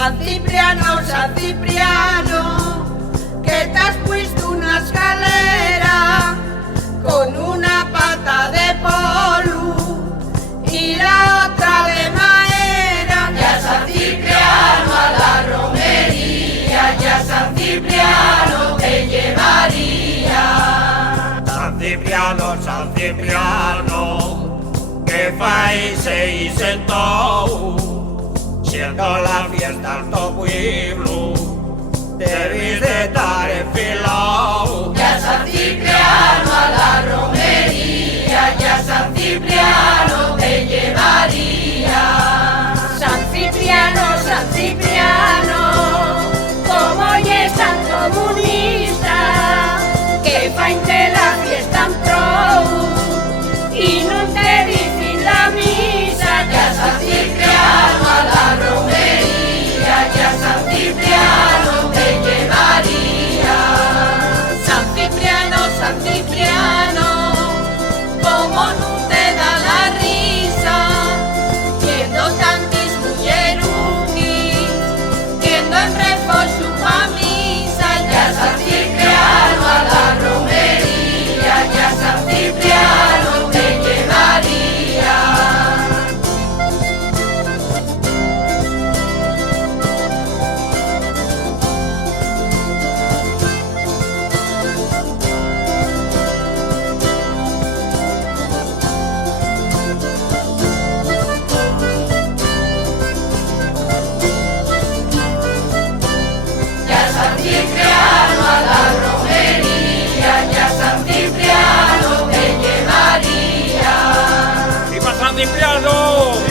San Cipriano, que te has puesto una escalera con una pata de polvo y la otra de madera. Ya San Cipriano a la romería, ya San Cipriano te llevaría. San Cipriano, que fai se sentou, siendo la fiesta en tu pueblo, debes de estar enfilado. Ya San Cipriano a la romería, ya San Cipriano te llevaría. San Cipriano, como es San comunista, que fainte la fiesta en pro y no te dicen la misa. Ya San Cipriano a la romería, ya San Cipriano te llevaría. San Cipriano, como no te da la risa, viendo tantis mulleruquis, viendo en refos su misa. Ya San Cipriano a la romería, ya San Cipriano te llevaría. Ya San Cipriano a la romería, ya San Cipriano te llevaría. ¡Viva San Cipriano!